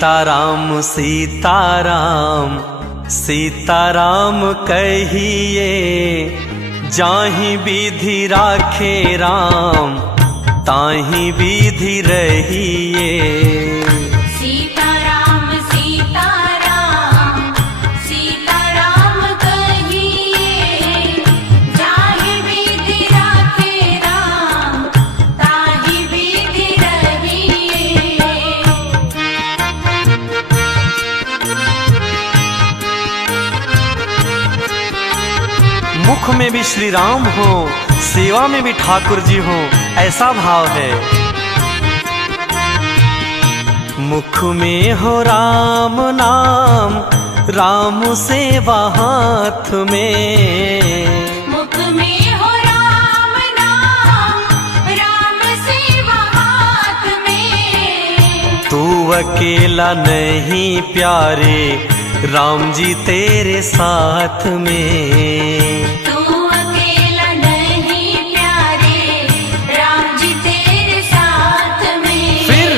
सीताराम सीताराम सीताराम कहिए, जाहि विधि राखे राम ताहि विधि रहिए। सीताराम सीताराम सीताराम कहिए, जाहि विधि राखे राम ताहि विधि रहिए। मुख में भी श्री राम हो, सेवा में भी ठाकुर जी हो, ऐसा भाव है। मुख में हो राम नाम, राम सेवा हाथ में। मुख में हो राम नाम, राम सेवा हाथ में। तू अकेला नहीं प्यारे, राम जी तेरे साथ में। तू अकेला नहीं प्यारे, राम जी तेरे साथ में। फिर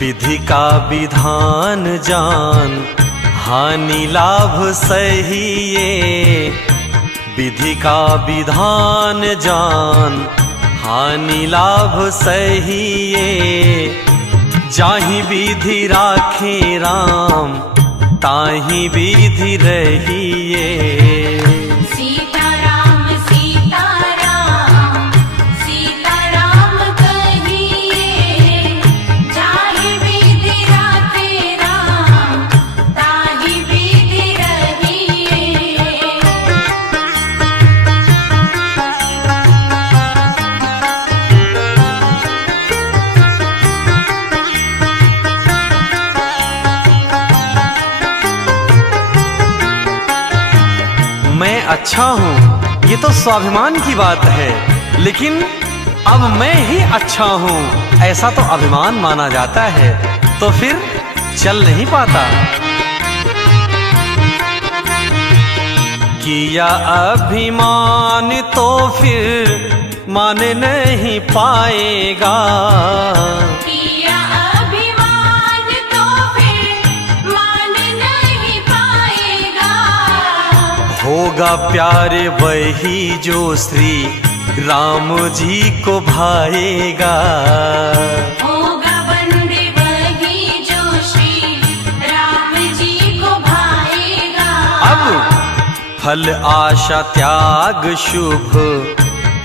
विधि का विधान जान, हानि लाभ सहिए। विधि का विधान जान, हानि लाभ सहिए। जाहि विधि राखे राम ताहि विधि रहिए। सीताराम सीताराम सीताराम कहिए, जाहि विधि राखे राम ताहि विधि रहिए। मैं अच्छा हूँ, ये तो स्वाभिमान की बात है, लेकिन अब मैं ही अच्छा हूँ ऐसा तो अभिमान माना जाता है, तो फिर चल नहीं पाता। किया अभिमान तो फिर मान नहीं पाएगा। किया अभिमान तो फिर मान नहीं पाएगा। होगा प्यारे वही जो श्री राम जी को भाएगा। होगा बंदे वही जो श्री राम जी को भाएगा। अब फल आशा त्याग शुभ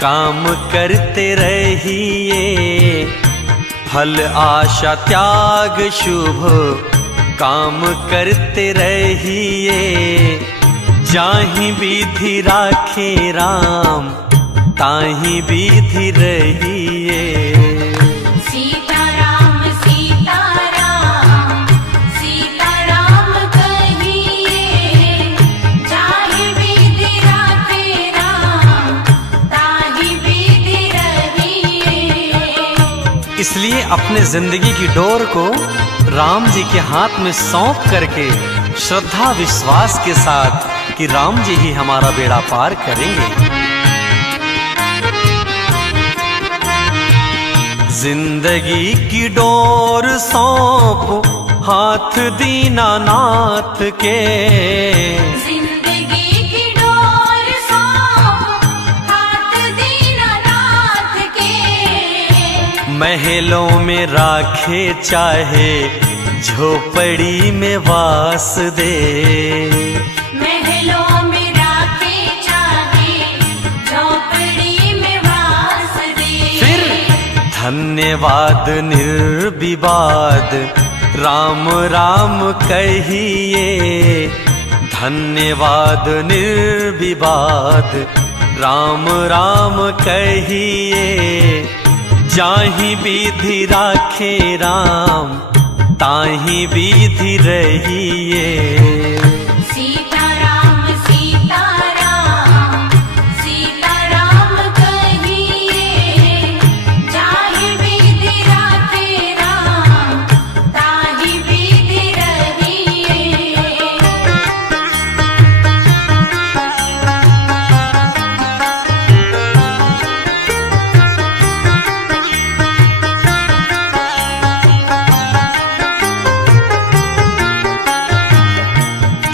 काम करते रहिए। फल आशा त्याग शुभ काम करते रहिए। जाहि विधि राखे राम ताहि विधि रहिए। सीताराम सीताराम सीताराम कहिए, जाहि विधि राखे राम ताहि विधि रहिए। इसलिए अपने जिंदगी की डोर को राम जी के हाथ में सौंप करके श्रद्धा विश्वास के साथ कि राम जी ही हमारा बेड़ा पार करेंगे। जिंदगी की डोर सौंप हाथ दीनानाथ के। जिंदगी की डोर सौंप हाथ दीनानाथ के। महलों में राखे चाहे झोपड़ी में वास दे। महलों में राखे चाहे झोपड़ी में वास दे। फिर धन्यवाद निर्विवाद राम राम कहिए। धन्यवाद निर्विवाद राम राम कहिए। जाहि विधि राखे राम ताहि विधि रहिए। सीताराम सीताराम सीताराम कहिए, जाहि विधि राखे राम ताहि विधि रहिए।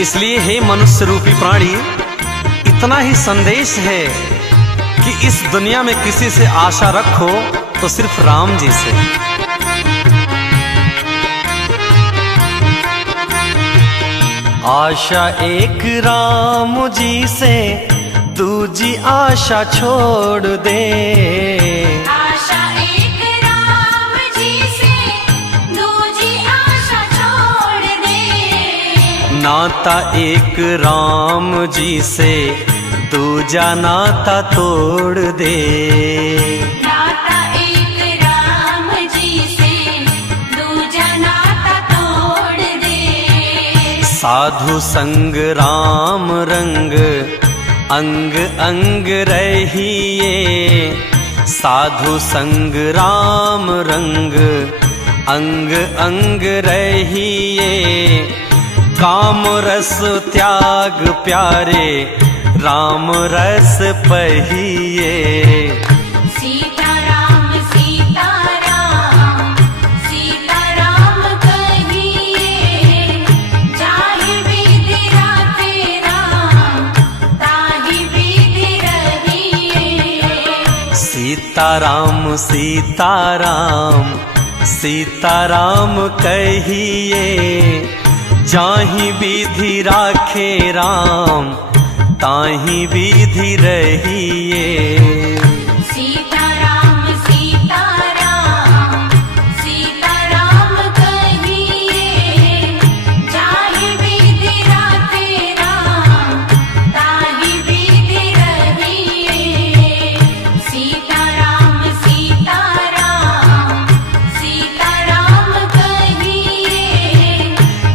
इसलिए हे मनुष्य रूपी प्राणी, इतना ही संदेश है कि इस दुनिया में किसी से आशा रखो तो सिर्फ राम जी से। आशा एक राम जी से, दूजी आशा छोड़ दे। आशा एक राम जी से, दूजी आशा छोड़ दे। नाता एक राम जी से, दूजा नाता तोड़ दे। नाता एक राम जी से, दूजा नाता तोड़ दे। साधु संग राम रंग, अंग अंग रहिए। साधु संग राम रंग, अंग अंग रहिए। काम रस त्याग प्यारे, राम रस पहिए। सीताराम सीताराम, सीताराम कहिए। जाहि विधि राखे राम, ताहि विधि रहिए। सीताराम सीताराम, सीताराम कहिए। जाहि विधि राखे राम, ताहि विधि रहिए। सीताराम सीताराम, सीताराम कहिए। जाहि विधि राखे राम, ताहि विधि रहिए। सीताराम सीताराम, सीताराम कहिए।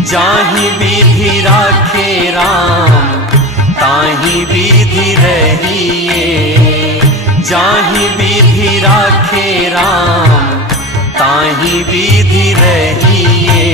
जाहि विधि राखे राम, ताहि विधि रहिए। जाहि विधि राखे राम, ताहि विधि रहिए।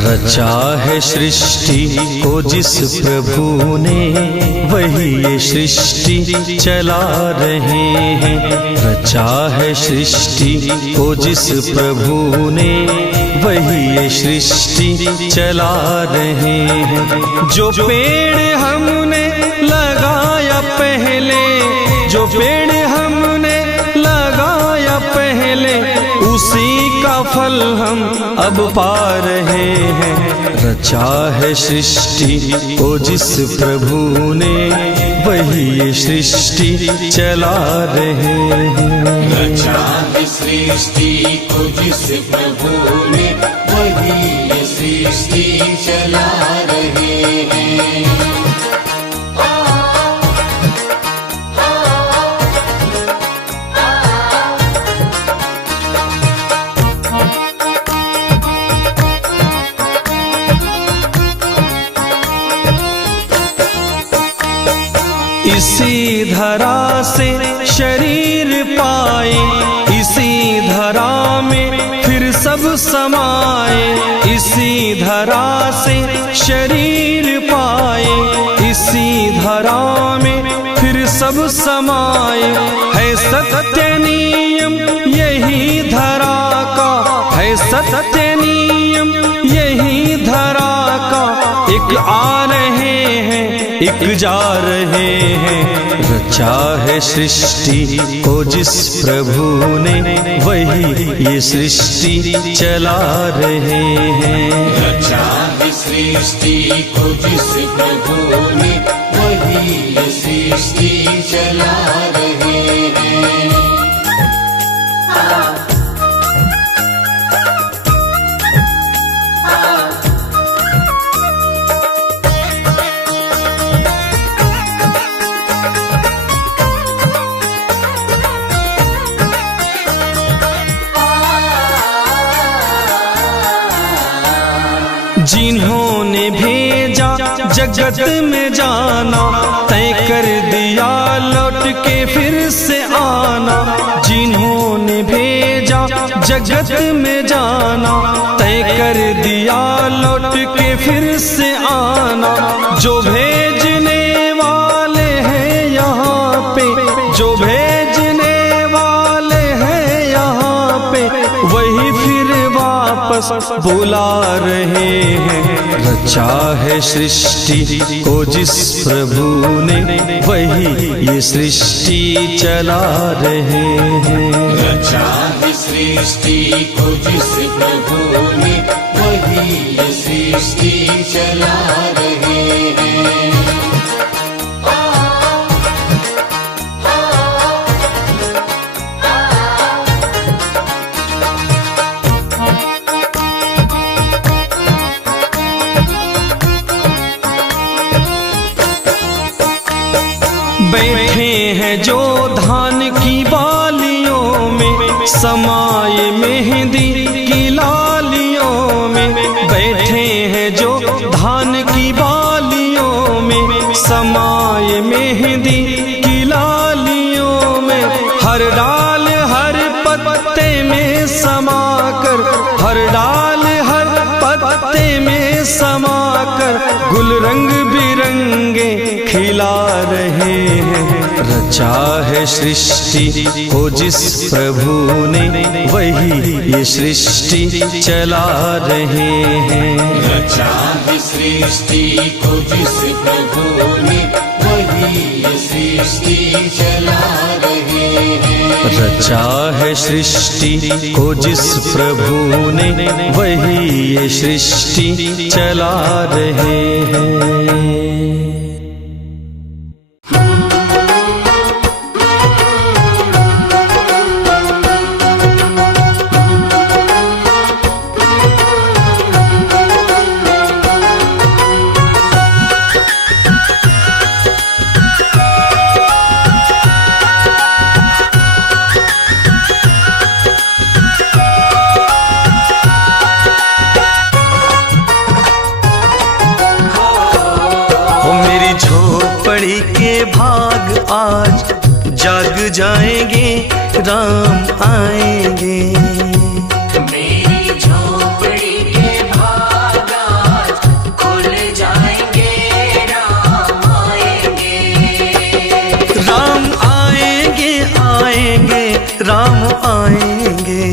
रचा है सृष्टि को जिस प्रभु ने, वही ये सृष्टि चला रहे हैं। रचा है सृष्टि को जिस प्रभु ने, वही ये सृष्टि चला रहे हैं। जो पेड़ हमने लगाया पहले, जो पेड़ हमने लगाया पहले, उसी का फल हम अब पा रहे हैं। रचा है सृष्टि को जिस प्रभु ने, वही ये सृष्टि चला रहे हैं। रचा है सृष्टि को जिस प्रभु ने, वही ये सृष्टि चला रहे हैं। इसी धरा से शरीर पाए, इसी धरा में फिर सब समाए। इसी धरा से शरीर पाए, इसी धरा में फिर सब समाए। है सत्य नियम यही धरा का, है सत्य नियम यही धरा का। एक आ रहे हैं, एक जा रहे हैं। रचा है सृष्टि को जिस प्रभु ने, वही ये सृष्टि चला रहे हैं। रचा है सृष्टि को जिस प्रभु ने, वही ये सृष्टि चला रहे हैं। जिन्होंने भेजा जगत में जाना, तय कर दिया लौट के फिर से आना। जिन्होंने भेजा जगत में जाना, तय कर दिया लौट के फिर से आना। जो भेजने वाले हैं यहाँ पे, जो भेजने वाले हैं यहाँ पे, वही फिर वापस बुला रहे हैं। रचा है सृष्टि को जिस प्रभु ने, वही ये सृष्टि चला रहे हैं। रचा है सृष्टि को जिस प्रभु ने, वही ये सृष्टि चला रहे हैं। बैठे हैं जो धान की बालियों में, समाये मेहंदी की लालियों में। बैठे हैं जो धान की बालियों में, समाये मेहंदी की लालियों में। हर डाल हर पत्ते में समाकर, हर डाल हर पत्ते में समाकर, गुल रंग बिरंगे खिला रहे हैं। रचा है सृष्टि को जिस प्रभु ने, वही ये सृष्टि चला रहे हैं। रचा है सृष्टि को जिस प्रभु ने, वही ये सृष्टि चला रहे हैं। रचा है सृष्टि को जिस प्रभु ने, वही ये सृष्टि चला रहे हैं। झोपड़ी के भाग आज जाग जाएंगे, राम आएंगे। मेरी झोपड़ी के भाग आज खुल जाएंगे, राम आएंगे। राम आएंगे, आएंगे, राम आएंगे।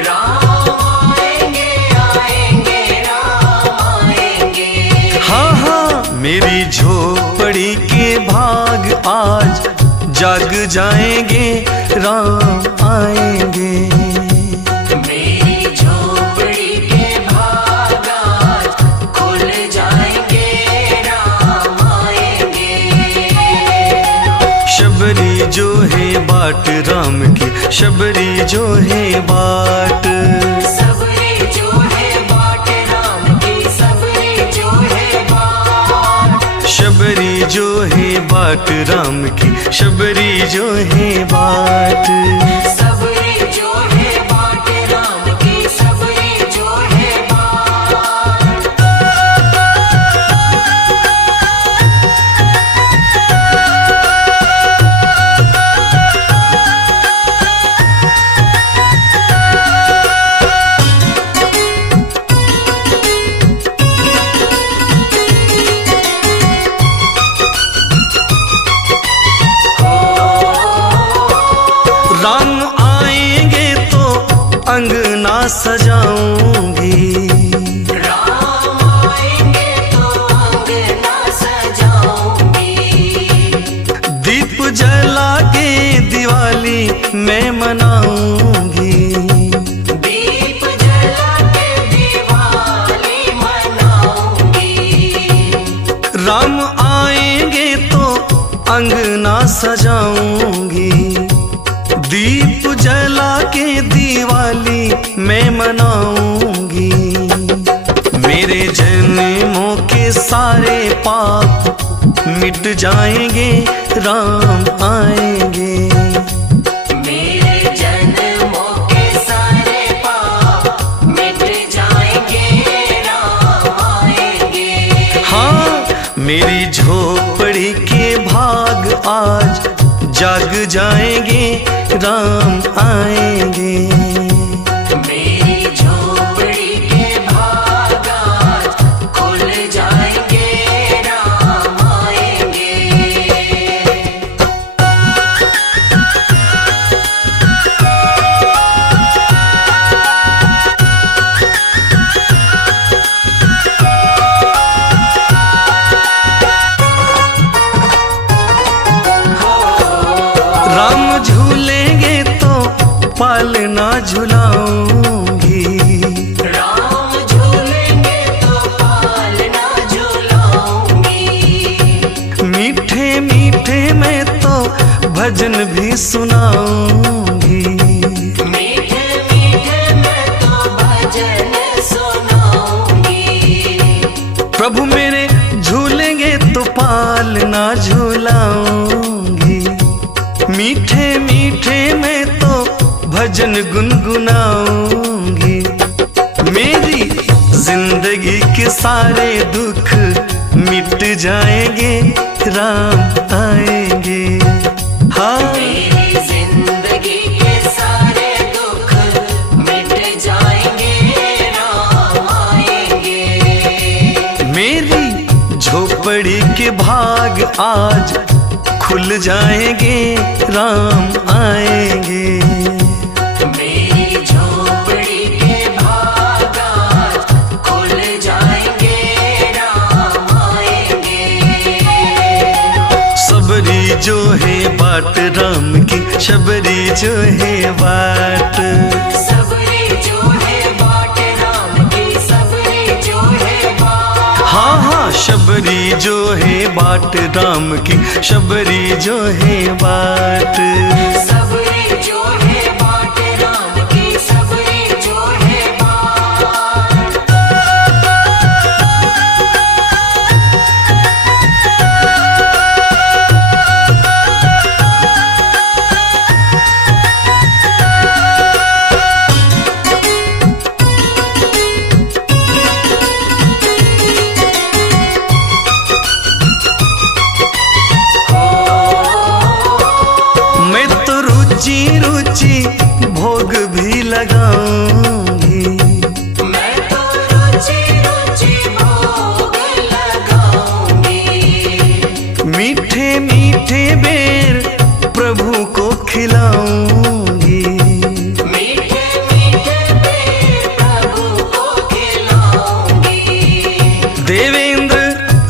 राम आएंगे, आएंगे, राम आएंगे। हाँ हाँ, मेरी झोपड़ी के भाग आज जाग जाएंगे, राम आएंगे। मेरी झोपड़ी के भाग आज खुल जाएंगे, राम आएंगे। शबरी जो है बाट राम की, शबरी जो है बाट। सबरी जो है बाट राम की, सबरी जो है बाट। शबरी जो है बाट राम की, शबरी जो है बाट। सबरी जो है बाट राम की, सबरी जो है बाट। राम आएंगे तो अंगना सजाऊंगी। राम आएंगे तो अंगना सजाऊंगी। दीप जला के दिवाली मैं मनाऊंगी। दीप जला के दिवाली मनाऊंगी। राम आएंगे तो अंगना सजाऊंगी। दीप जला के दिवाली मैं मनाऊंगी। मेरे जन्मों के सारे पाप मिट जाएंगे, राम आएंगे। मेरे जन्मों के सारे पाप मिट जाएंगे, राम आएंगे। जाएंगे, राम आएंगे। मेरी झोपड़ी के भाग आज खुल जाएंगे, राम आएंगे। राम झूलेंगे तो पालना झुलाऊंगी, राम झूलेंगे तो पालना झूलाऊंगी। मीठे मीठे मैं तो भजन भी सुनाऊंगी। मीठे मीठे मैं तो भजन सुनाऊंगी। प्रभु मेरे झूलेंगे तो पालना झूलाऊंगी। मीठे मीठे मैं तो भजन गुनगुनाऊंगी। मेरी जिंदगी के सारे दुख मिट जाएंगे, राम आएंगे। हाँ, मेरी जिंदगी के सारे दुख मिट जाएंगे, राम आएंगे। मेरी झोपड़ी के भाग आज खुल जाएंगे, राम आएंगे। मेरी झोपड़ी के भाग आज खुल जाएंगे, राम आएंगे। सबरी जो है बाट राम की, शबरी जो है बाट। सबरी जो है बाट राम की, सबरी जो है बाट। हाँ हाँ, शबरी जो है बाट राम की, शबरी जो है बाट। सबरी जो है बाट राम की, सबरी जो है बाट। मैं तो रुचि रुचि भोग भी लगाऊंगी। मैं तो रुचि रुचि भोग लगाऊंगी। मीठे मीठे बेर प्रभु को खिलाऊंगी। मीठे मीठे बेर प्रभु को खिलाऊंगी। देवेंद्र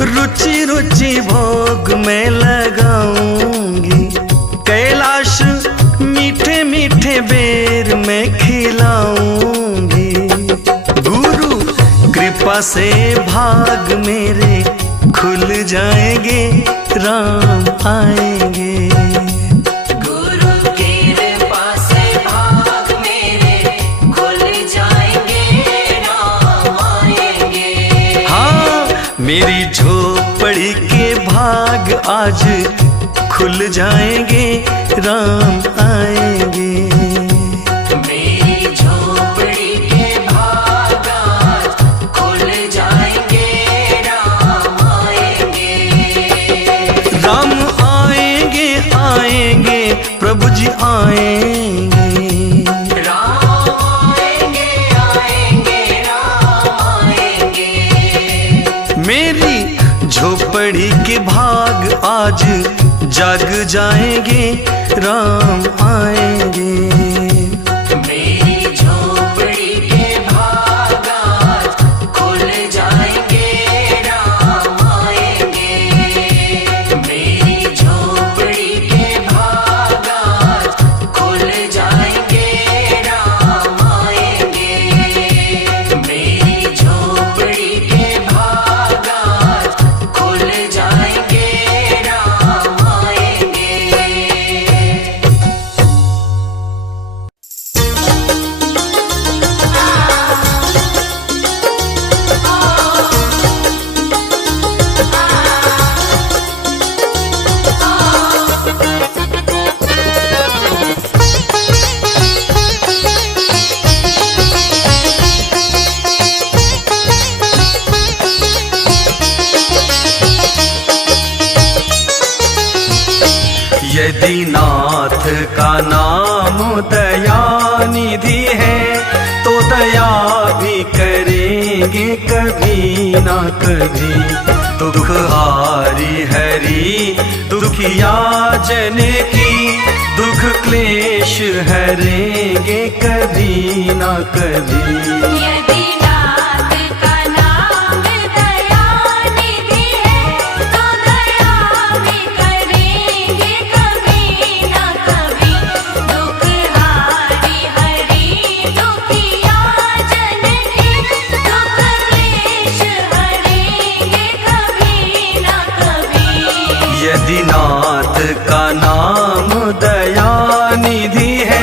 रुचि रुचि भोग में लगाऊंगी। कैलाश मीठे मीठे बेर में खिलाऊंगी। गुरु कृपा से भाग मेरे खुल जाएंगे, राम आएंगे। गुरु की कृपा से भाग मेरे खुल जाएंगे, राम आएंगे। हाँ, मेरी झोपड़ी के भाग आज खुल जाएंगे, राम आएंगे। मेरी झोपड़ी के भाग आज खुल जाएंगे, राम आएंगे। राम आएंगे आएंगे, प्रभु जी आएंगे। राम आएंगे आएंगे, राम आएंगे। मेरी झोपड़ी के भाग आज जाग जाएंगे, राम आएंगे। मेरी झोपड़ी के भाग आज खुल जाएंगे, राम आएंगे। मेरी झोपड़ी के भाग आज खुल जाएंगे, राम आएंगे। मेरी झोपड़ी के भाग आज खुल जाएंगे, राम आएंगे। यदि ना नाथ का नाम दयानिधि है, तो दया भी करेंगे कभी ना कभी। दुख हारी हरि दुखिया जन की, दुख क्लेश हरेंगे कभी ना कभी। यदि नाथ का नाम दयानिधि है, तो दया भी करेंगे कभी न कभी। दुख हारी हरि दुखिया जन की, दुख क्लेश हरेंगे कभी न कभी। यदि नाथ का नाम दयानिधि है।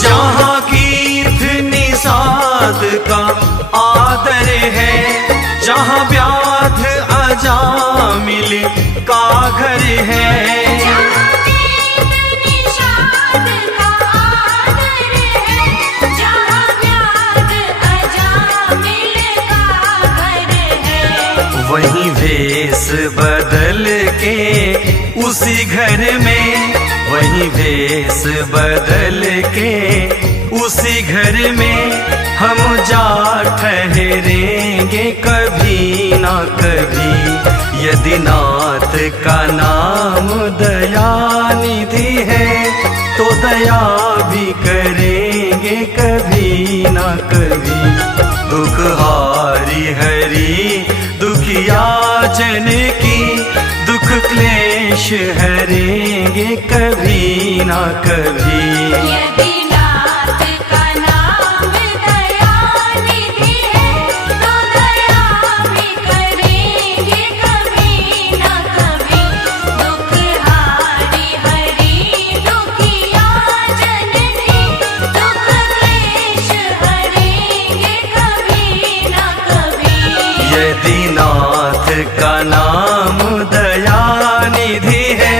जहाँ कीर्त निषाद का आदर है, जहाँ व्याध अजामिल का घर है। जहाँ तीर्थ निषाद का आदर है, जहाँ व्याध अजामिल का घर है। वहीं भेष बदल के उसी घर में, वहीं भेष बदल के उसी घर में, हम जा ठहरेंगे कभी ना कभी। यदि नाथ का नाम दयानिधि है, तो दया भी करेंगे कभी ना कभी। दुख हारी हरि दुखिया जन की, दुख क्लेश हरेंगे कभी ना कभी। यदि नाथ का नाम दयानिधि है, तो दया भी करेंगे कभी न कभी। दुख हारी हरि दुखिया जन की, दुख क्लेश हरेंगे कभी न कभी। यदि नाथ का नाम दयानिधि है।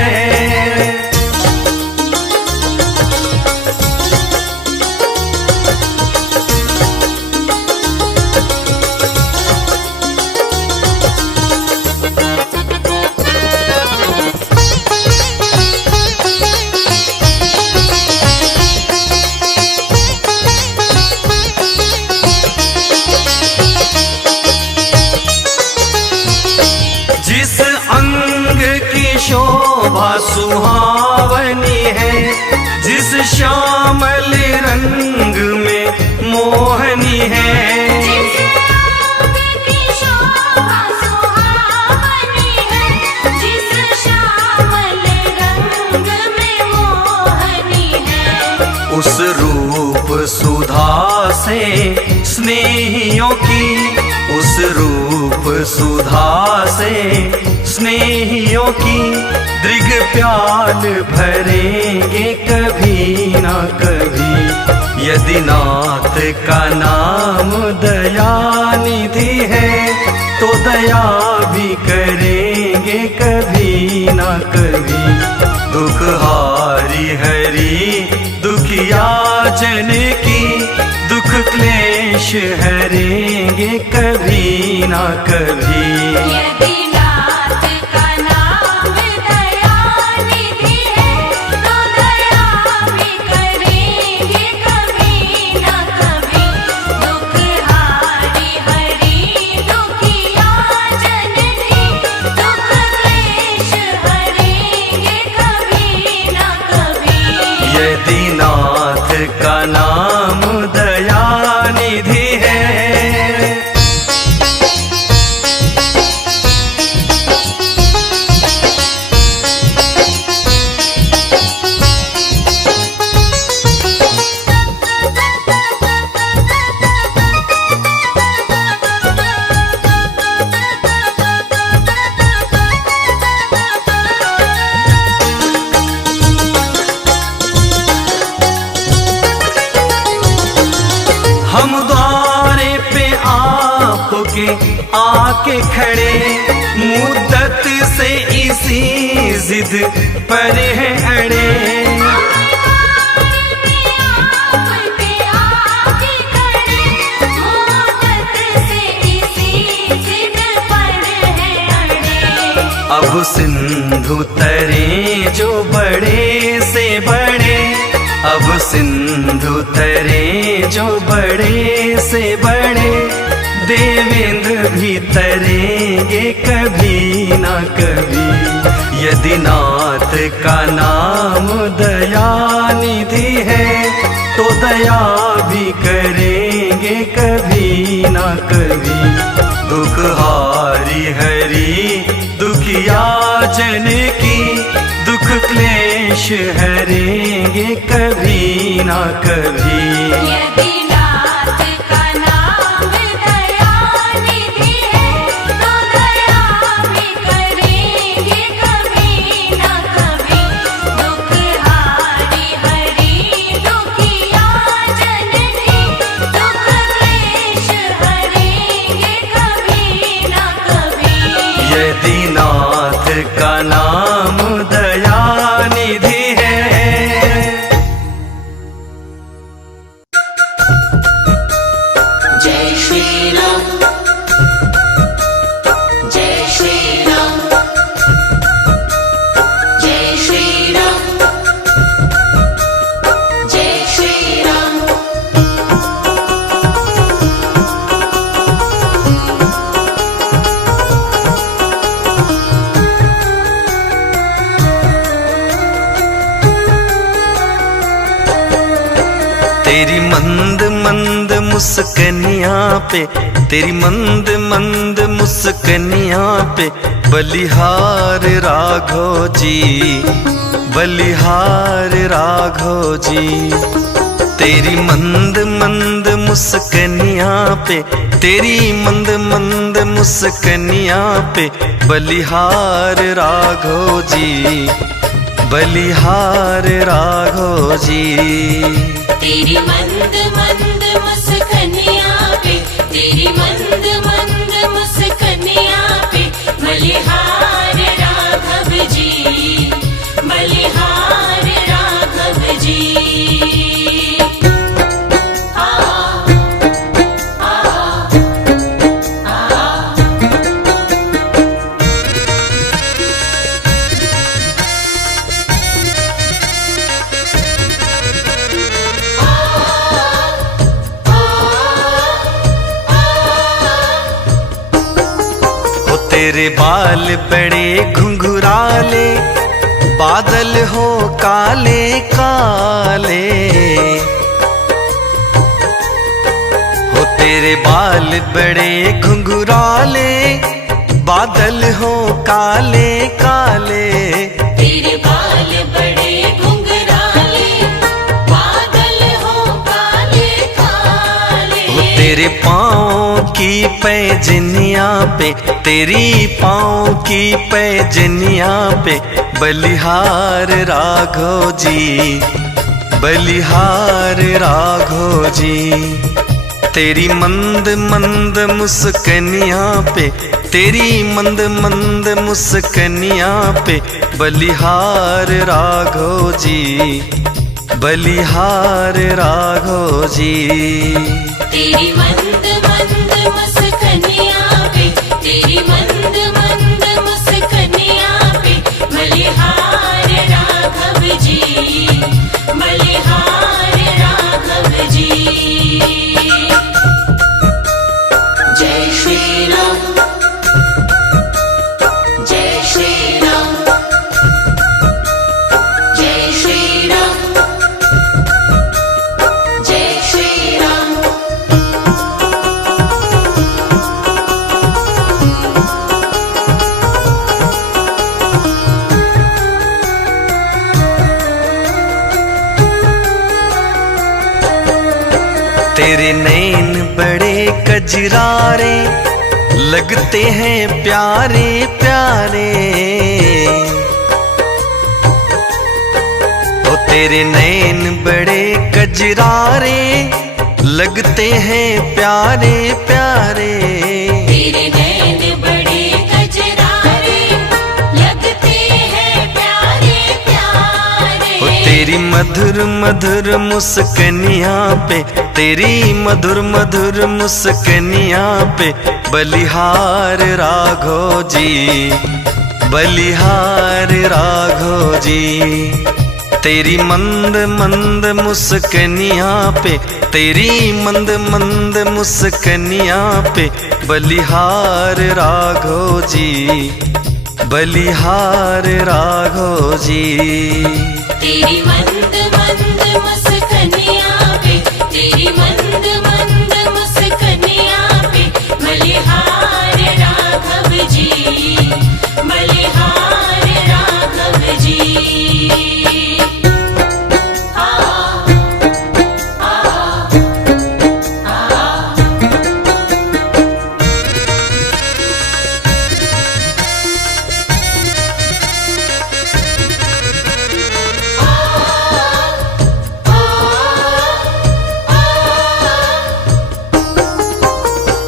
जिस अंग की शोभा सुहावनी है, जिस श्यामल रंग में मोहनी है। जिस अंग की शोभा सुहावनी है, जिस श्यामल रंग में मोहनी है। उस रूप सुधा से स्नेहियों की, उस रूप सुधा से स्नेहियों की, दृग प्याल भरेंगे कभी ना कभी। यदि नाथ का नाम दयानिधि है, तो दया भी करेंगे कभी ना कभी। दुख हारी हरि दुखिया जन की, दुख क्लेश हरेंगे कभी ना कभी। यदि नाथ का नाम दयानिधि है, तो दया भी करेंगे कभी न कभी। दुख हारी हरि दुखिया जन की, दुख क्लेश हरेंगे कभी न कभी। यदि नाथ का नाम दयानिधि है। आके खड़े, मुद्दत से इसी जिद पर है अड़े। अब सिंधु तरे जो बड़े से बड़े, अब सिंधु तरे जो बड़े से बड़े, देवेंद्र भी तरेंगे कभी ना कभी। यदि नाथ का नाम दयानिधि है, तो दया भी करेंगे कभी ना कभी। दुख हारी हरि दुखिया जन की, दुख क्लेश हरेंगे कभी ना कभी। यदि नाथ का नाम दयानिधि है, तो दया भी करेंगे कभी ना कभी। दुख हारी हरि दुखिया जन की, दुख क्लेश हरेंगे कभी ना कभी। यदि नाथ का नाम दयानिधि है। जय श्री राम, जय श्री राम, जय श्री राम, जय श्री राम। तेरी मंद मंद मुस्कनिया पे, तेरी मंद मंद मुस्कनिया पे, बलिहार राघो जी, बलिहार राघो जी। तेरी मंद मंद मुस्कनिया पे, तेरी मंद मंद मुस्कनिया पे, बलिहार राघो जी, बलिहार राघो जी। तेरी मंद मंद मुस्कनिया पे, तेरी मंद मंद मुस्कनिया पे, बलिहार राघव जी, बलिहार राघव जी। तेरे बाल बड़े घुंघराले, बादल हो काले काले। हो तेरे बाल बड़े घुंघराले, बादल हो काले काले। तेरे बाल बड़े घुंघराले, बादल हो काले काले। हो तेरे पाँव की पैजनिया पे, तेरी पाँव की पैजनिया पे, बलिहार राघो जी, बलिहार राघो जी। तेरी मंद मंद मुस्कनिया पे, तेरी मंद मंद मुस्कनिया पे, बलिहार राघो जी, बलिहार राघो जी। तेरी मंद मंद मुस्कनिया पे, तेरी मंद मंद मुस्कनिया पे, बलिहार राघव जी, बलिहार राघव जी। जय श्री राम, जय श्री राम, जय श्री राम, जय श्री राम। तेरे नैन बड़े कजरारे, लगते हैं प्यारे प्यारे। ओ तेरे नैन बड़े कजरारे, लगते हैं प्यारे प्यारे। तेरे नैन बड़े कजरारे लगते हैं प्यारे प्यारे। ओ तेरी मधुर मधुर मुस्कनिया पे, तेरी मधुर मधुर मुस्कनिया पे बलिहार राघो जी, बलिहार राघो जी। तेरी मंद मंद मुस्कनिया पे, तेरी मंद मंद मुस्कनिया पे बलिहार राघो जी, बलिहार राघो जी। तेरी मंद मंद मुस्कनिया पे, तेरी मंद मंद मुस्कनिया पे बलिहार राघव जी, बलिहार राघव जी।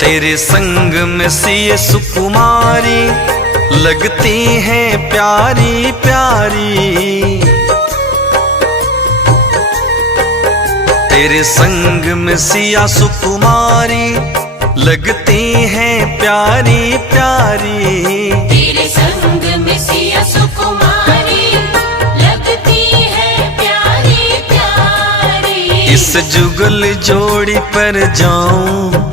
तेरे संग में सिए सुकुमारी लगती हैं प्यारी प्यारी। तेरे संग में सिया सुकुमारी लगती हैं प्यारी प्यारी। तेरे संग में सिया सुकुमारी लगती है प्यारी प्यारी। इस जुगल जोड़ी पर जाऊं,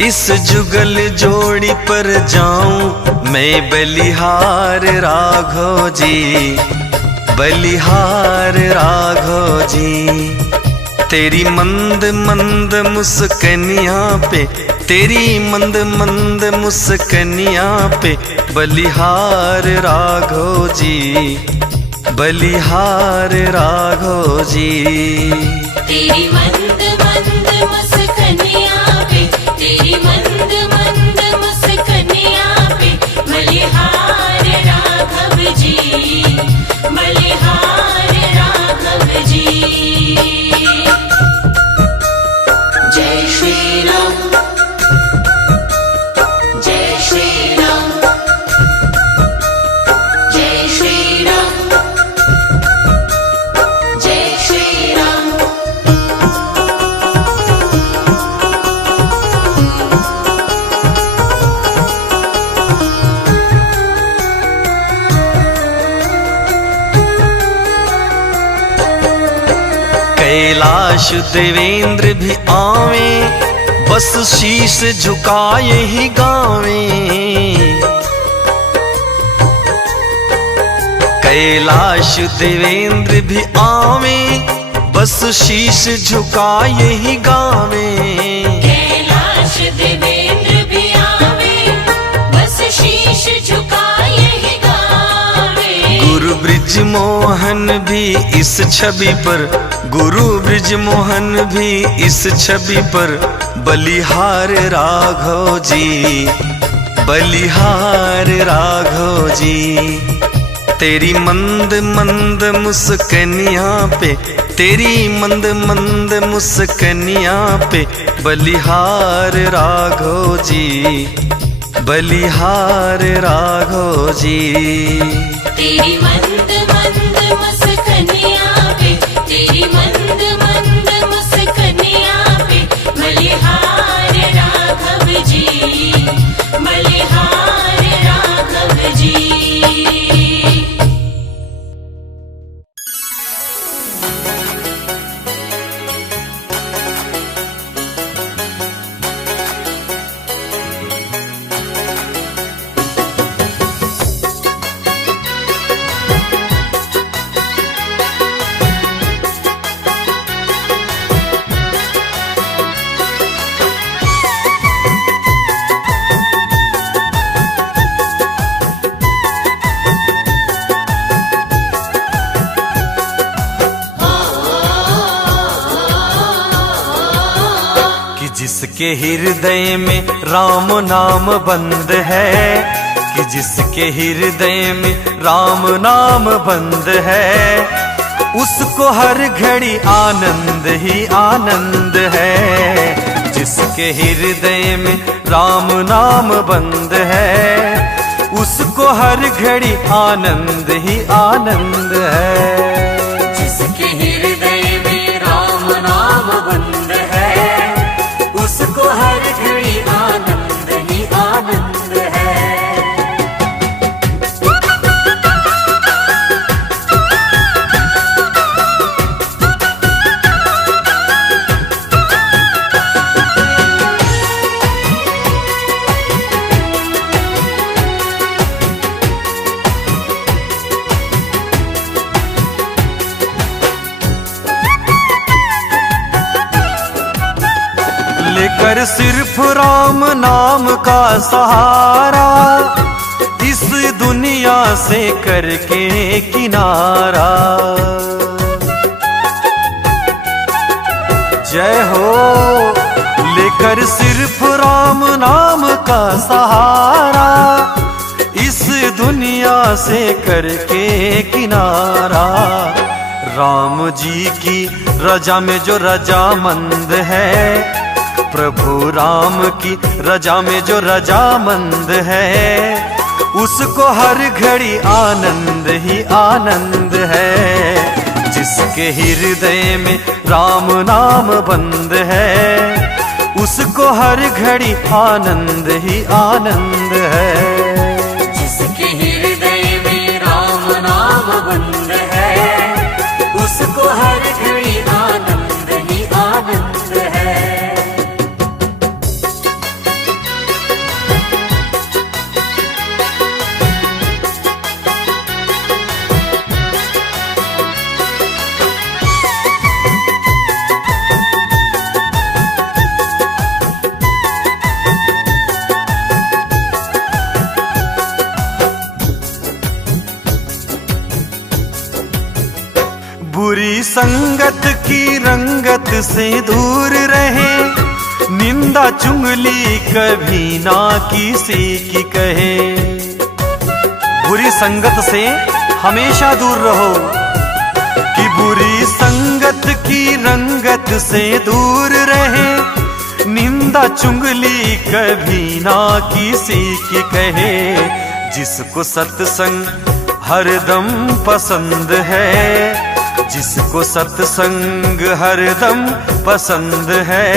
इस जुगल जोड़ी पर जाऊं मैं बलिहार राघो जी, बलिहार राघो जी। तेरी मंद मंद मुस्कनिया पे, तेरी मंद मंद मुस्कनिया पे बलिहार राघो जी, बलिहार राघो जी। तेरी मंद मंद मुस्कनिया पे, तेरी मंद मंद मुस्कनिया पे बलिहार राघव जी, बलिहार राघव जी। जय श्री राम, जय श्री राम, जय श्री राम, जय श्री राम। कैलाश देवेंद्र भी आवे, बस शीश झुकाए ही गावे। कैलाश देवेंद्र भी आवे, बस शीश झुकाए ही गावे। कैलाश देवेंद्र भी आवे, बस शीश झुकाए ही गावे। गुरु ब्रिज मोहन भी इस छवि पर, गुरु ब्रिज मोहन भी इस छवि पर बलिहार राघो जी, बलिहार राघो जी। तेरी मंद मंद मुस्कनिया पे, तेरी मंद मंद मुस्कनिया पे बलिहार राघो जी, बलिहार राघो जी। तेरी मंद मंद मुस्कनिया पे, तेरी मंद मंद मुस्कनिया पे बलिहार राघव जी, बलिहार राघव जी। जिसके हृदय में राम नाम बंद है, कि जिसके हृदय में राम नाम बंद है, उसको हर घड़ी आनंद ही आनंद है। जिसके हृदय में राम नाम बंद है, उसको हर घड़ी आनंद ही आनंद है। जिसके हृदय में राम नाम बंद है, उसको हर घड़ी आनंद ही आनंद है। लेकर सिर्फ राम नाम का सहारा, इस दुनिया से करके किनारा। जय हो। लेकर सिर्फ राम नाम का सहारा, इस दुनिया से करके किनारा। राम जी की रजा में जो रजामंद है, प्रभु राम की रजा में जो रजामंद है, उसको हर घड़ी आनंद ही आनंद है। जिसके हृदय में राम नाम बंद है, उसको हर घड़ी आनंद ही आनंद है। जिसके हृदय में राम नाम बंद है, उसको हर घड़ी आनंद ही आनंद है। बुरी संगत की रंगत से दूर रहे, निंदा चुगली कभी ना किसी की कहे। बुरी संगत से हमेशा दूर रहो, कि बुरी संगत की रंगत से दूर रहे, निंदा चुगली कभी ना किसी की कहे। जिसको सत्संग हरदम पसंद है, जिसको सत्संग हरदम पसंद है,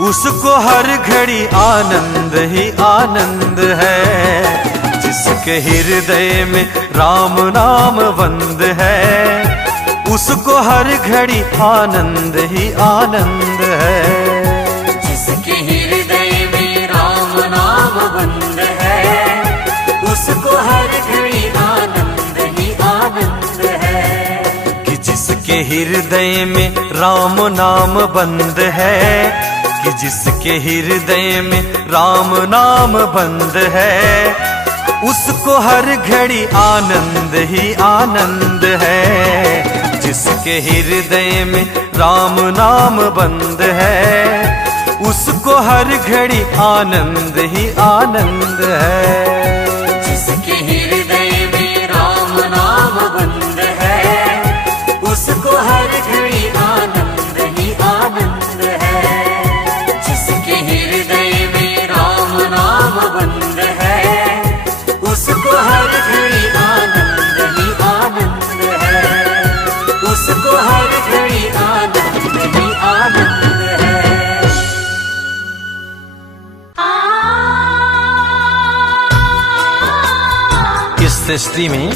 उसको हर घड़ी आनंद ही आनंद है। जिसके हृदय में राम नाम बंद है, उसको हर घड़ी आनंद ही आनंद है। जिसके हृदय में राम नाम बंद है, उसको हर घड़ी आनंद ही आनंद है। जिसके हृदय में राम नाम बंद है, कि जिसके हृदय में राम नाम बंद है, उसको हर घड़ी आनंद ही आनंद है। जिसके हृदय में राम नाम बंद है, उसको हर घड़ी आनंद ही आनंद है। जिसके हृदय में राम नाम बंद है, उसको हर घड़ी आनंद ही आनंद है। जिसके हृदय में राम नाम बंद है, उसको हर घड़ी आनंद ही आनंद है। उसको हर घड़ी आनंद ही आनंद है। इस सृष्टि में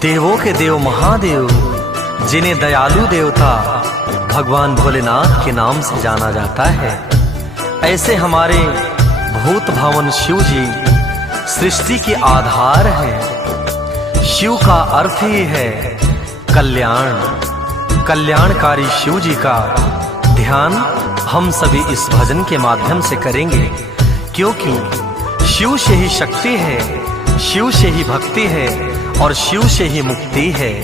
देवों के देव महादेव, जिन्हें दयालु देवता भगवान भोलेनाथ के नाम से जाना जाता है, ऐसे हमारे भूत भावन शिव जी सृष्टि के आधार हैं। शिव का अर्थ ही है कल्याण। कल्याणकारी शिव जी का ध्यान हम सभी इस भजन के माध्यम से करेंगे, क्योंकि शिव से ही शक्ति है, शिव से ही भक्ति है और शिव से ही मुक्ति है।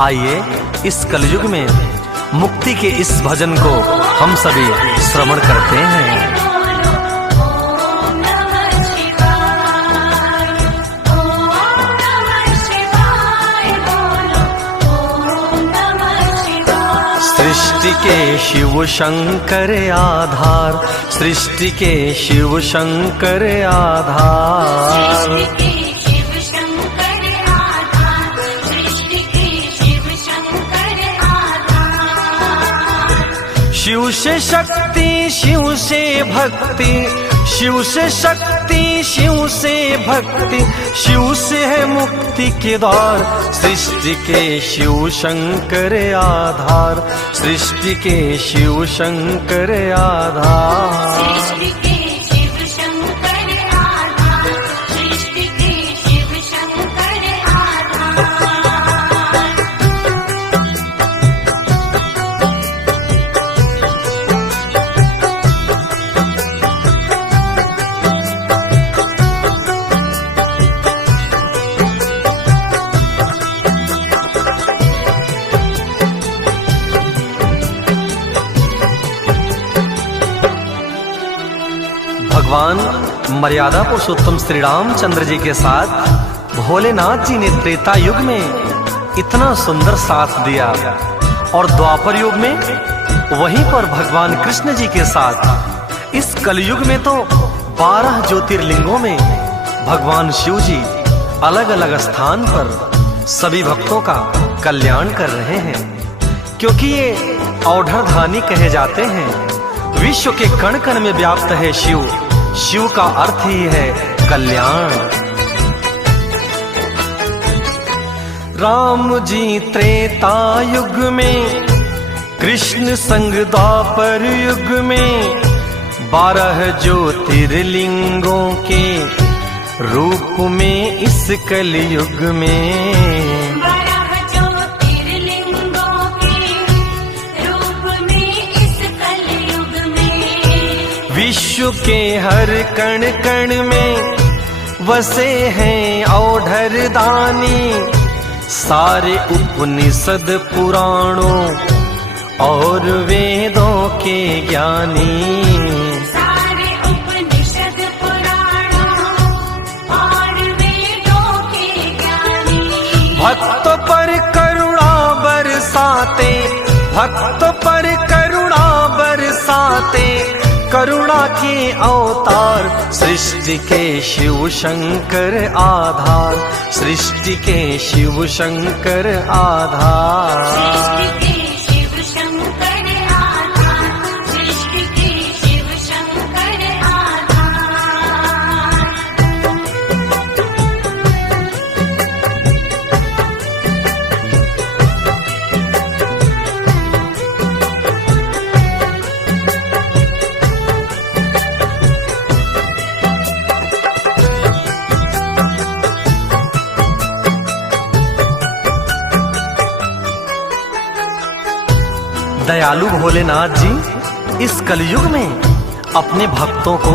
आइए इस कलयुग में मुक्ति के इस भजन को हम सभी श्रवण करते हैं। सृष्टि के शिव शंकर आधार, सृष्टि के शिव शंकर आधार। शिव से शक्ति, शिव से भक्ति, शिव से शक्ति, शिव से भक्ति, शिव से है मुक्ति के द्वार। सृष्टि के शिव शंकर आधार, सृष्टि के शिव शंकर आधार। भगवान मर्यादा पुरुषोत्तम श्री रामचंद्र जी के साथ भोलेनाथ जी ने त्रेता युग में इतना सुंदर साथ दिया, और द्वापर युग में वहीं पर भगवान कृष्ण जी के साथ इस कलयुग में तो 12 ज्योतिर्लिंगों में भगवान शिव जी अलग अलग स्थान पर सभी भक्तों का कल्याण कर रहे हैं, क्योंकि ये औढ़धानी कहे जाते हैं। विश्व के कण कण में व्याप्त है शिव, शिव का अर्थ ही है कल्याण। राम जी त्रेता युग में, कृष्ण संग द्वापर युग में, 12 ज्योतिर्लिंगों के रूप में इस कलयुग में। विश्व के हर कण कण में वसे हैं औढ़धानी, सारे उपनिषद पुराणों और वेदों के ज्ञानी। सारे उपनिषद पुराणों और वेदों के ज्ञानी। भक्त पर करुणा बरसाते, भक्त पर करुणा बरसाते, करुणा के अवतार। सृष्टि के शिव शंकर आधार, सृष्टि के शिव शंकर आधार। सृष्टि के शिव शंकर आधार, सृष्टि के शिव शंकर आधार। दयालु भोलेनाथ जी इस कलयुग में अपने भक्तों को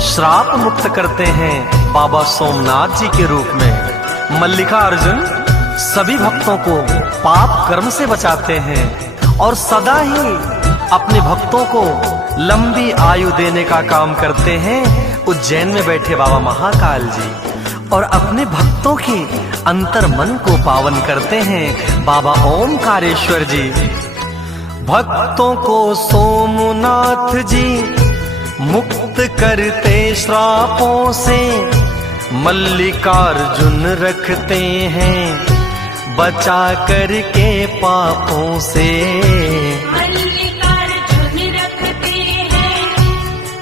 श्राप मुक्त करते हैं बाबा सोमनाथ जी के रूप में। मल्लिका अर्जुन सभी भक्तों को पाप कर्म से बचाते हैं और सदा ही अपने भक्तों को लंबी आयु देने का काम करते हैं। उज्जैन में बैठे बाबा महाकाल जी और अपने भक्तों के अंतर मन को पावन करते हैं बाबा ओमकारेश्वर जी। भक्तों को सोमनाथ जी मुक्त करते श्रापों से, मल्लिकार्जुन रखते हैं बचा करके पापों से। मल्लिकार्जुन रखते हैं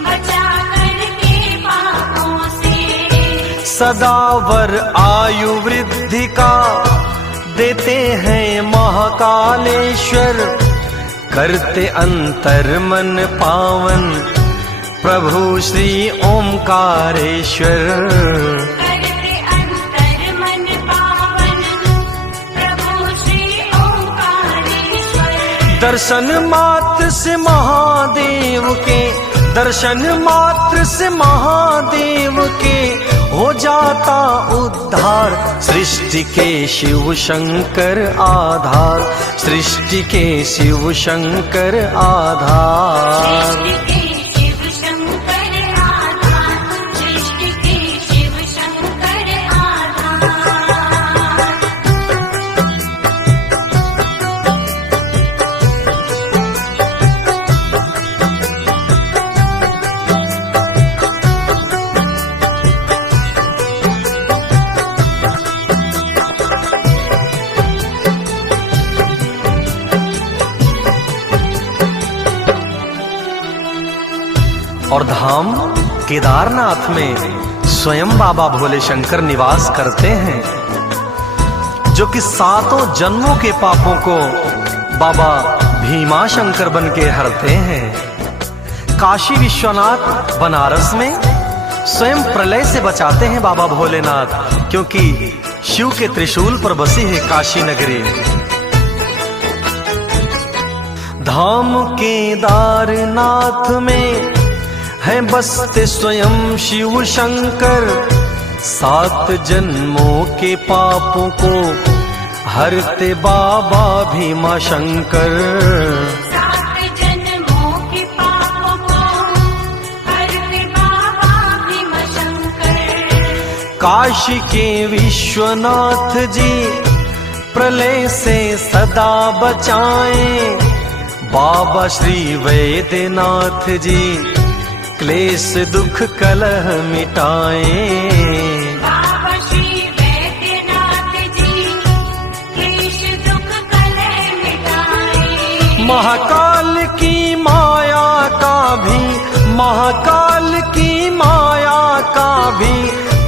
बचा करके पापों से। सदावर आयु वृद्धि का देते हैं महाकालेश्वर, करते अंतर मन पावन प्रभु श्री ओमकारेश्वर। करते अंतर मन पावन प्रभु श्री ओमकारेश्वर। दर्शन मात्र से महादेव के, दर्शन मात्र से महादेव के हो जाता उद्धार। सृष्टि के शिव शंकर आधार, सृष्टि के शिव शंकर आधार। सृष्टि के शिव शंकर आधार, सृष्टि के शिव शंकर आधार। धाम केदारनाथ में स्वयं बाबा भोले शंकर निवास करते हैं, जो कि 7 जन्मों के पापों को बाबा भीमा शंकर बन के हरते हैं। काशी विश्वनाथ बनारस में स्वयं प्रलय से बचाते हैं बाबा भोलेनाथ, क्योंकि शिव के त्रिशूल पर बसी है काशी नगरी। धाम केदारनाथ में है बसते स्वयं शिव शंकर, 7 जन्मों के पापों को हरते बाबा भीमा शंकर। 7 जन्मों के पापों को हरते बाबा भीमा शंकर। काशी के विश्वनाथ जी प्रलय से सदा बचाएं, बाबा श्री वैद्यनाथ जी क्लेश दुख कलह मिटाएं। बाबा श्री वैद्यनाथ जी क्लेश दुख कलह मिटाए। महाकाल की माया का भी, महाकाल की माया का भी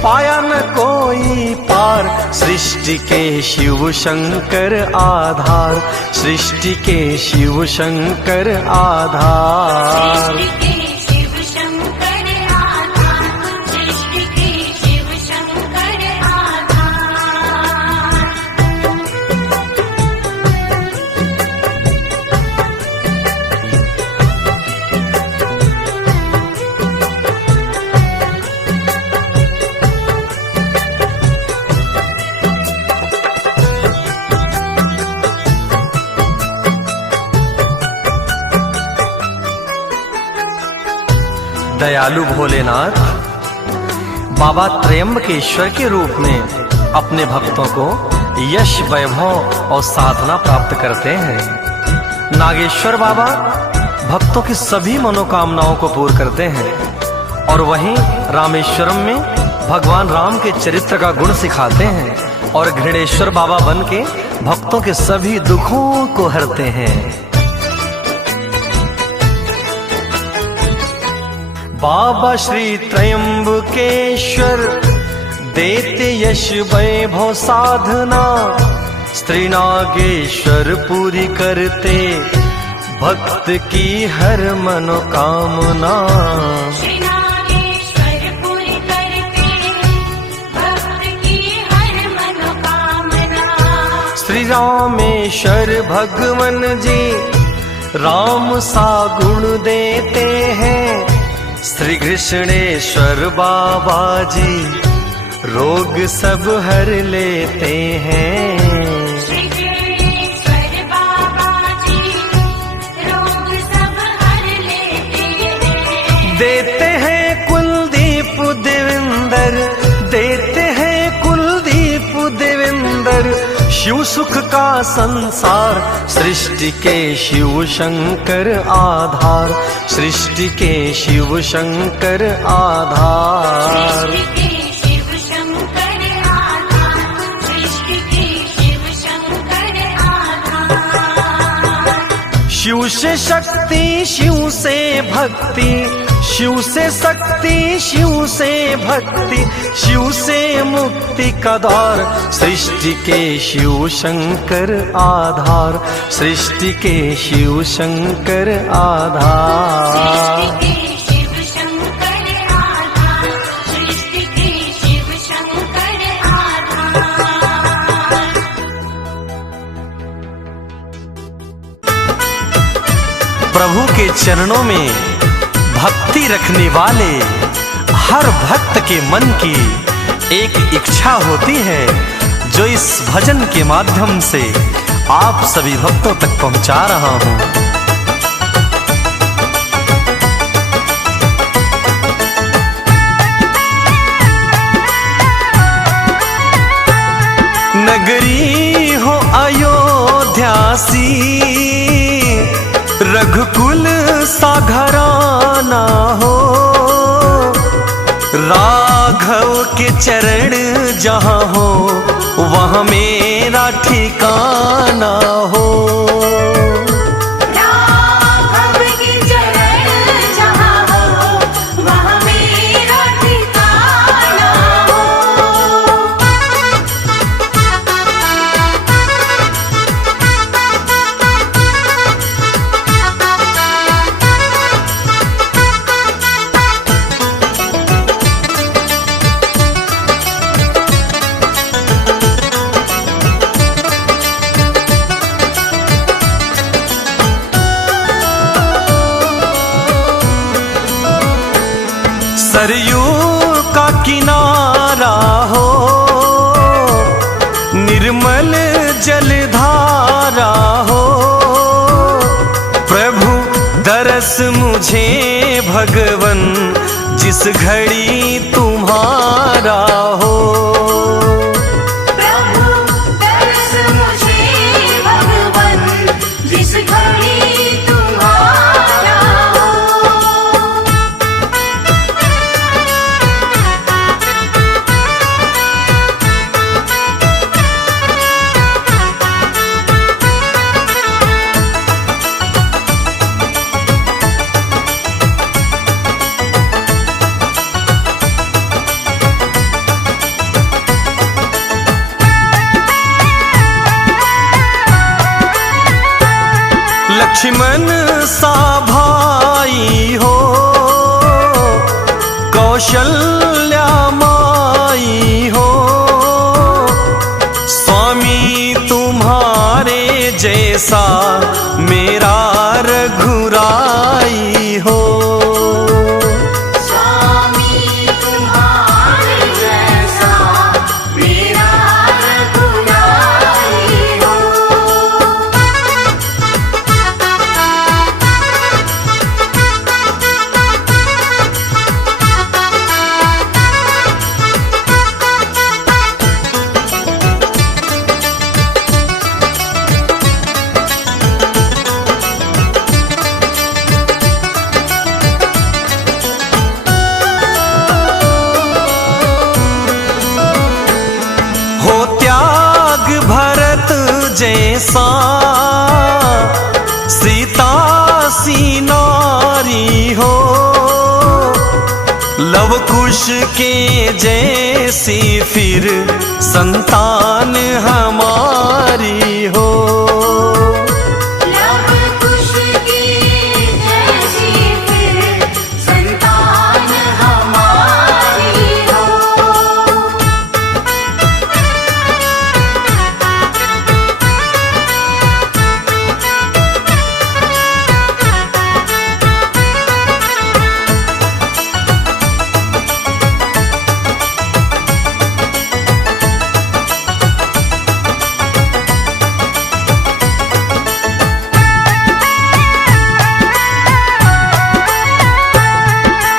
पाया न कोई पार, सृष्टि के शिव शंकर आधार, सृष्टि के शिव शंकर आधार। सृष्टि के शिव शंकर आधार, सृष्टि के शिव शंकर आधार। दयालु भोलेनाथ बाबा त्रयंबकेश्वर के रूप में अपने भक्तों को यश, वैभव और साधना प्राप्त करते हैं। नागेश्वर बाबा भक्तों की सभी मनोकामनाओं को पूर्ण करते हैं, और वहीं रामेश्वरम में भगवान राम के चरित्र का गुण सिखाते हैं, और घृणेश्वर बाबा बन के भक्तों के सभी दुखों को हरते हैं। बाबा श्री त्रयंबकेश्वर देते यश, वैभव, साधना, स्त्री नागेश्वर पूरी करते भक्त की हर मनोकामना। श्री नागेश्वर पूरी करते भक्त की हर मनोकामना। श्री रामेश्वर भगवन जी राम सा गुण देते हैं, श्री कृष्णेश्वर बाबा जी रोग सब हर लेते हैं। श्री कृष्णेश्वर बाबा जी रोग सब हर लेते हैं। देते हैं कुलदीप देवेंद्र, देते हैं कुलदीप देवेंद्र, शिव सुख का संसार, सृष्टि के शिव शंकर आधार, सृष्टि के शिव शंकर आधार। सृष्टि के शिव शंकर आधार, सृष्टि के शिव शंकर आधार। शिव से शक्ति, शिव से भक्ति, शिव से शक्ति, शिव से भक्ति, शिव से मुक्ति का द्वार, सृष्टि के शिव शंकर आधार, सृष्टि के शिव शंकर आधार। सृष्टि के शिव शंकर आधार, सृष्टि के शिव शंकर आधार। प्रभु के चरणों में भक्ति रखने वाले हर भक्त के मन की एक इच्छा होती है, जो इस भजन के माध्यम से आप सभी भक्तों तक पहुंचा रहा हूं। नगरी हो अयोध्यासी, रघुकुल सा घराना हो, राघव के चरण जहाँ हो वहाँ मेरा ठिकाना हो। राघव के चरण जहाँ हो मुझे भगवन जिस घड़ी तुम्हारा हो। प्रभु दर्श मुझे भगवन जिस घड़ी तुम्हारा हो। लक्ष्मण सा भाई हो, कौशल्या माई हो, स्वामी तुम्हारे जैसा मेरा रघुराई हो। स्वामी तुम्हारे जैसा मेरा रघुराई हो। हो त्याग भरत जैसा, सीता सी नारी हो, लव कुश के जैसी फिर संतान हमारी हो। लव कुश की जैसी फिर संतान हमारी हो।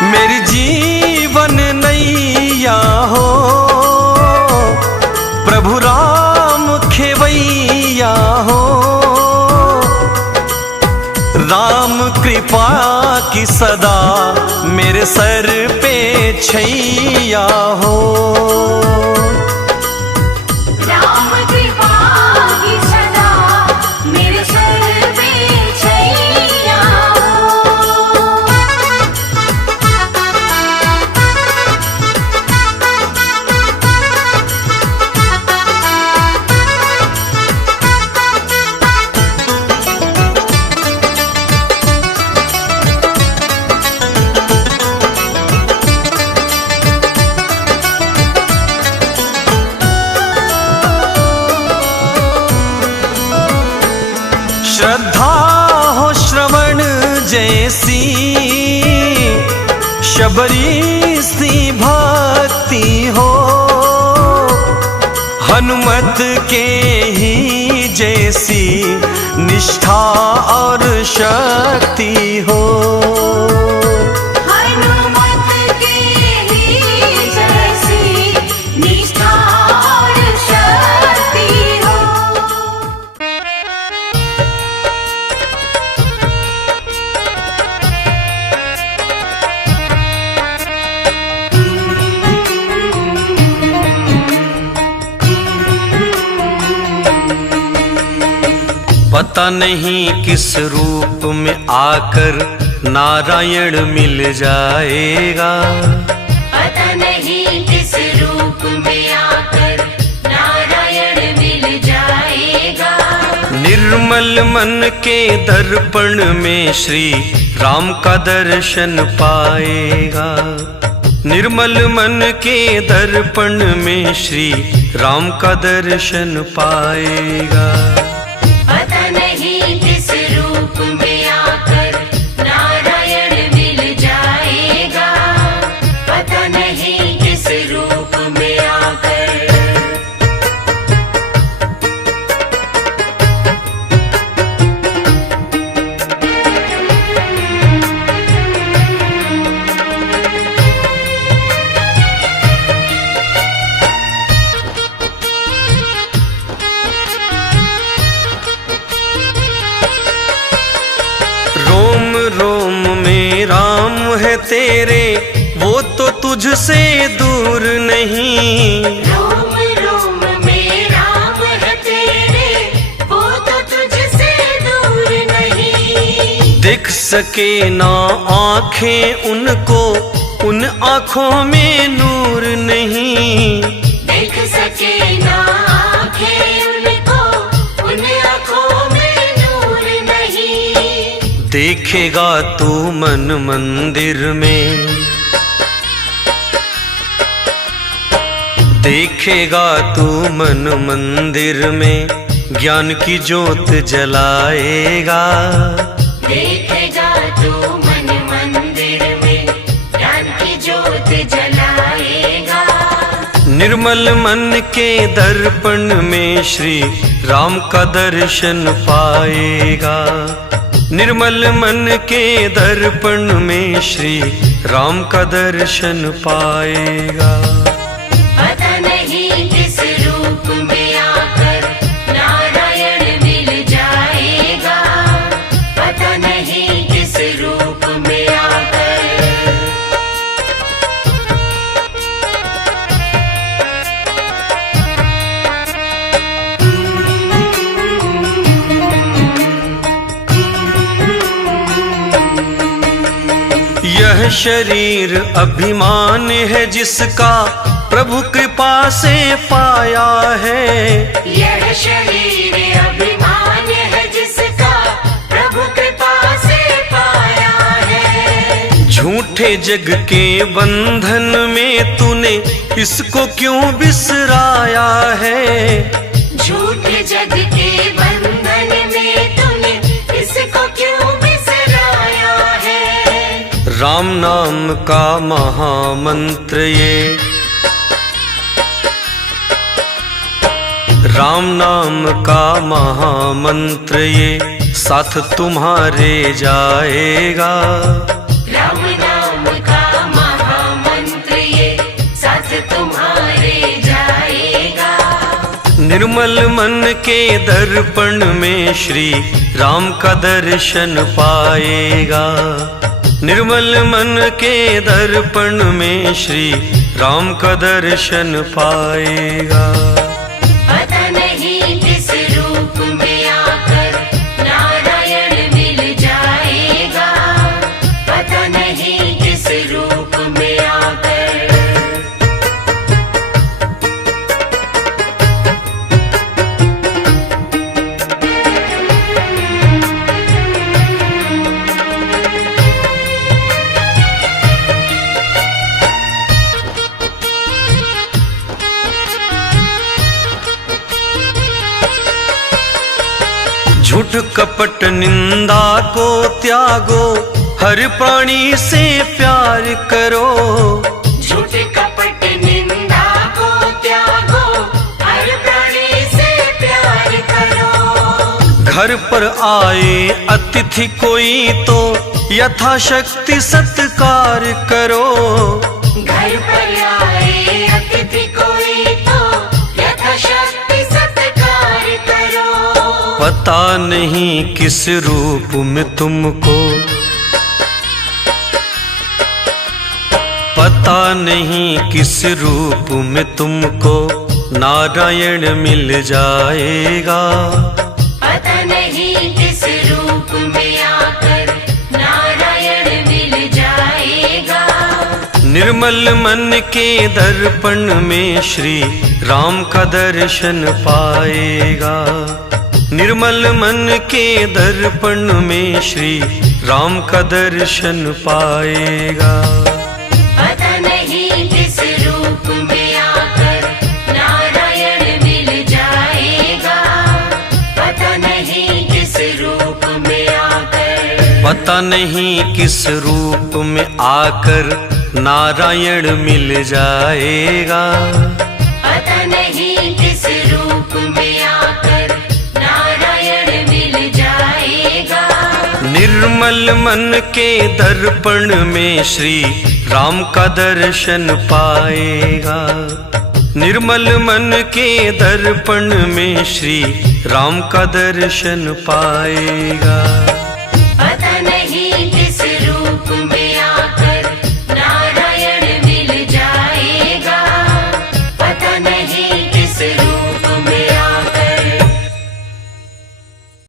मेरी जीवन नैया हो, प्रभु राम खेवैया हो, राम कृपा की सदा मेरे सर पे छैया हो। राम कृपा की सदा मेरे सर पे छैया हो। श्रद्धा हो श्रवण जैसी, शबरी सी भक्ति हो, हनुमत के ही जैसी निष्ठा और शक्ति हो। हनुमत के ही जैसी निष्ठा और शक्ति हो। पता नहीं किस रूप में आकर नारायण मिल जाएगा। पता नहीं किस रूप में आकर नारायण मिल जाएगा। निर्मल मन के दर्पण में श्री राम का दर्शन पाएगा। निर्मल मन के दर्पण में श्री राम का दर्शन पाएगा। पता नहीं किस रूप में आकर नारायण मिल जाएगा। पता नहीं किस रूप में आकर। है तेरे वो तो तुझसे दूर नहीं। रोम रोम में राम है तेरे, वो तो तुझसे दूर नहीं। देख सके ना आँखें उनको, उन आँखों में नूर नहीं। देख सके ना आँखें उनको, उन आँखों में नूर नहीं। देखेगा तू मन मंदिर में, देखेगा तू मन मंदिर में, ज्ञान की ज्योत जलाएगा। देखेगा तू मन मंदिर में, ज्ञान की ज्योत जलाएगा। निर्मल मन के दर्पण में श्री राम का दर्शन पाएगा। निर्मल मन के दर्पण में श्री राम का दर्शन पाएगा। पता नहीं किस रूप में आकर नारायण मिल जाएगा, पता नहीं किस रूप में आकर। यह शरीर अभिमान है जिसका प्रभु कृपा से पाया है। यह शरीर अभिमान है जिसका प्रभु कृपा से पाया है। झूठे जग के बंधन में तूने इसको क्यों बिसराया है। झूठे जग के बंधन में तूने इसको क्यों बिसराया है। राम नाम का महामंत्र ये, राम नाम का महामंत्र ये साथ तुम्हारे जाएगा। राम नाम का महामंत्र ये साथ तुम्हारे जाएगा। निर्मल मन के दर्पण में श्री राम का दर्शन पाएगा। निर्मल मन के दर्पण में श्री राम का दर्शन पाएगा। पता नहीं किस रूप में आकर नारायण मिल जाएगा, पता नहीं किस रूप में आकर। झूठ कपट निंदा को त्यागो, हर प्राणी से प्यार करो। झूठ कपट निंदा को त्यागो, हर प्राणी से प्यार करो। घर पर आए अतिथि कोई तो यथाशक्ति सत्कार करो। घर पर आए अतिथि कोई तो यथाशक्ति सत्कार करो। पता नहीं किस रूप में तुमको, पता नहीं किस रूप में तुमको नारायण मिल जाएगा। पता नहीं किस रूप में आकर नारायण मिल जाएगा। निर्मल मन के दर्पण में श्री राम का दर्शन पाएगा। निर्मल मन के दर्पण में श्री राम का दर्शन पाएगा। पता नहीं किस रूप में आकर नारायण मिल जाएगा, पता नहीं किस रूप में आकर। पता नहीं किस रूप में आकर नारायण मिल जाएगा। पता नहीं किस रूप में आकर नारायण मिल जाएगा। निर्मल मन के दर्पण में श्री राम का दर्शन पाएगा। निर्मल मन के दर्पण में श्री राम का दर्शन पाएगा।